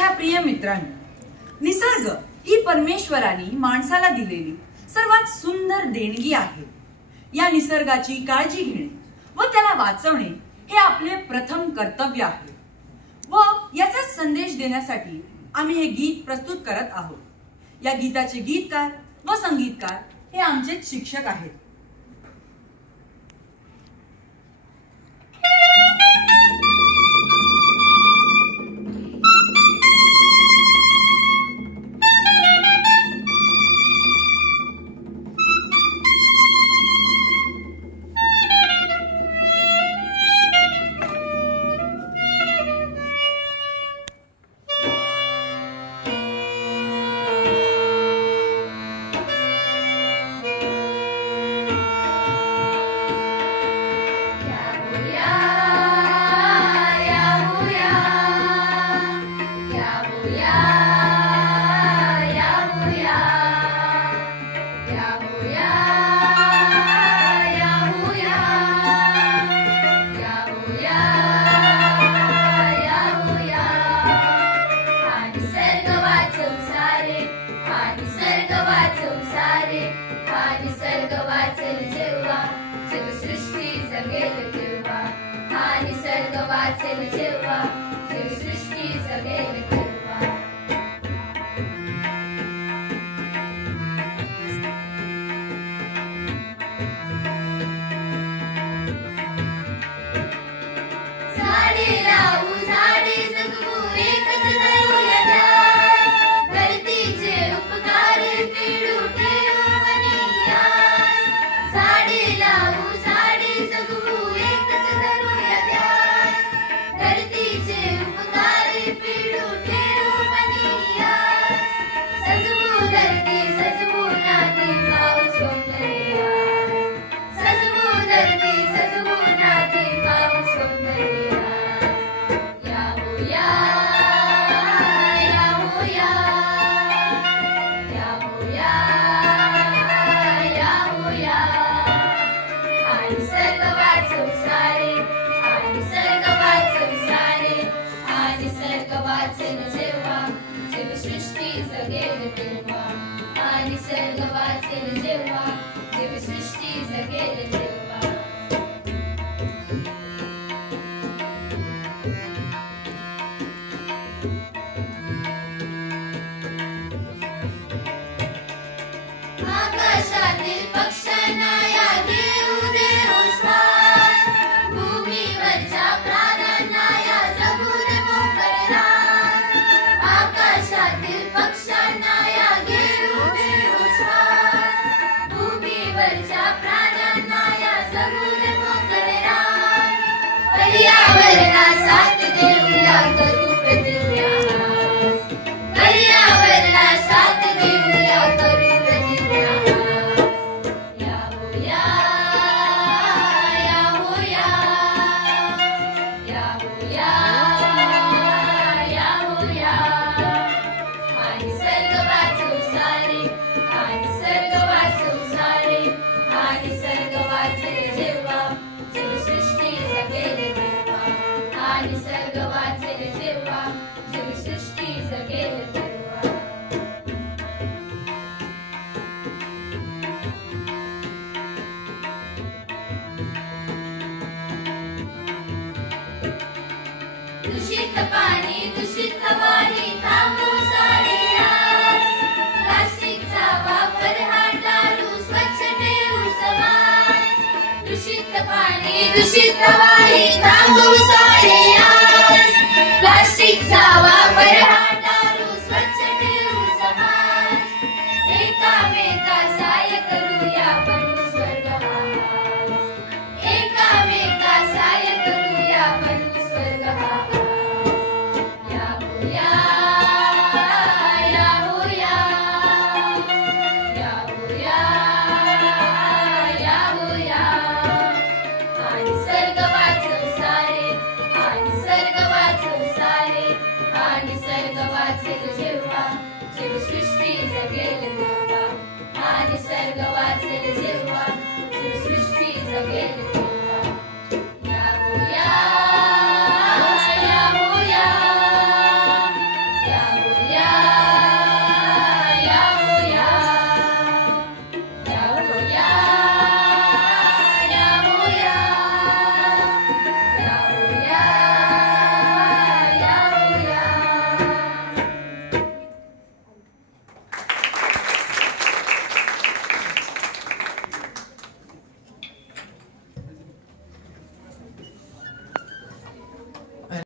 माझ्या प्रिय मित्रांनो, निसर्ग ही परमेश्वराने माणसाला दिलेली सर्वात सुंदर देणगी आहे। या निसर्गाची काळजी घेणे व त्याला वाचवणे हे आपले प्रथम कर्तव्य आहे व याचा संदेश देण्यासाठी आम्ही हे गीत प्रस्तुत करत आहोत। या गीताचे गीतकार व संगीतकार हे आमचे शिक्षक आहेत। दूषित पाणी, दूषित हवा ही थांबवू सारे आज। प्लास्टिकचा वापर हा टाळू, स्वच्छ ठेवू समाज। दूषित पाणी, दूषित हवा ही थांबवू सारे आज। प्लास्टिकचा वापर हा टाळू, स्वच्छ ठेवू समाज। एकामेका सहाय्य करूया, बनवू स्वर्ग हा आज। एकामेका सहाय्य करूया, बनवू स्वर्ग हा आज। जीवसृष्टी जगेल देवा, हा निसर्ग वाचेल जेव्हा।